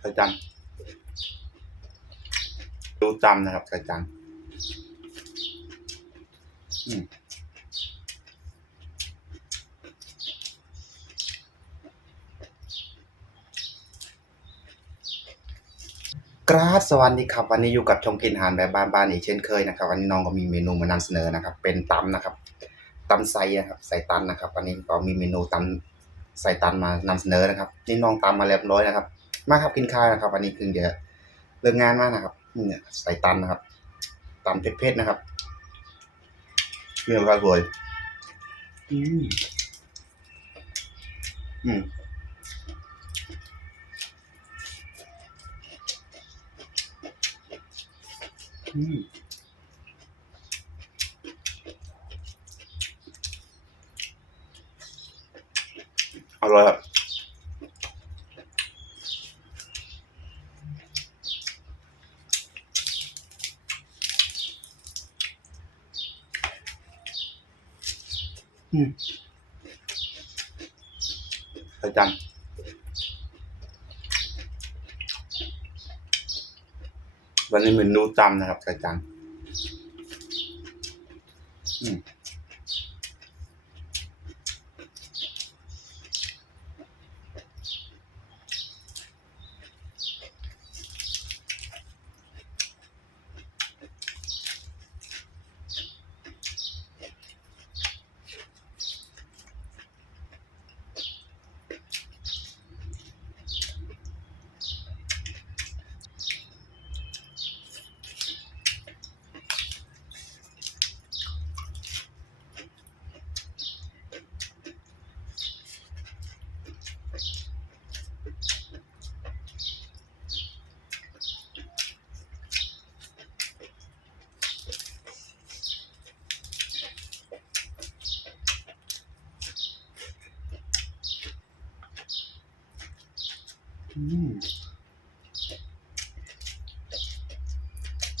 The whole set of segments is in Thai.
ไข่จันดูจำนะครับไข่จันกราบสวัสดีครับ วันนี้อยู่กับชมกินอาหารแบบบ้านๆอีกเช่นเคยนะครับ วันนี้น้องก็มีเมนูมานำเสนอนะครับ เป็นตำนะครับตำไซนะครับใส่ตันนะครับวันนี้ก็มีเมนูตำ ใส่ตันมานำเสนอนะครับ นี่น้องตำมาเรียบร้อยนะครับ มาครับกินข้าวนะครับวันนี้เพิ่งจะเลิกงานมากนะครับเนี่ยใส่ตันนะครับตำเผ็ดๆนะครับเรื่องราวสวยอืมอืมอืม อร่อยครับอืมไข่จันวันนี้เมนูตำนะครับไข่จันอืม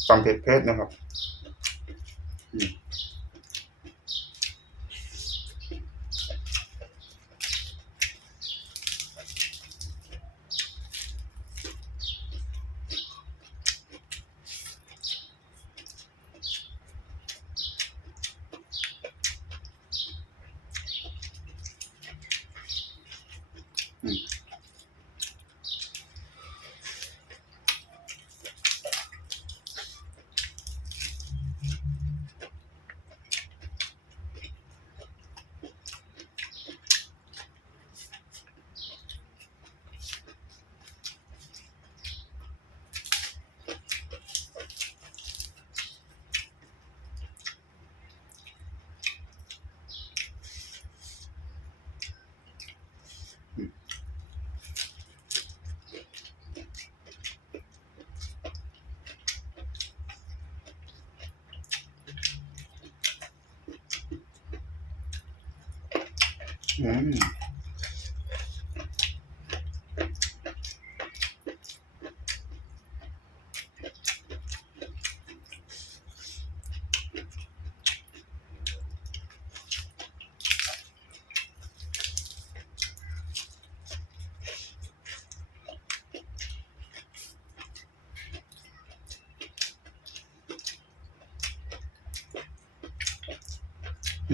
ตำเผ็ดเผ็ดนะครับ อืม อื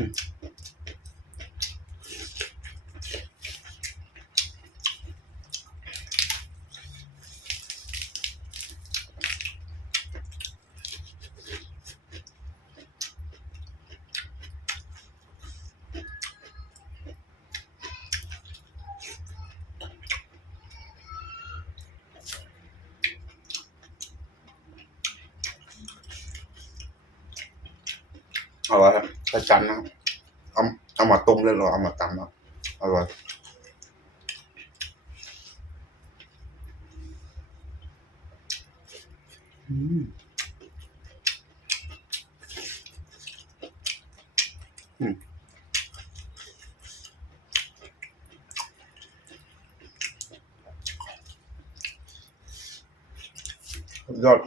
ม อร่อยครับไข่จันนะเอาเอามาต้มเลยเหรอเอามาตำครับอร่อยอืมอืมยอด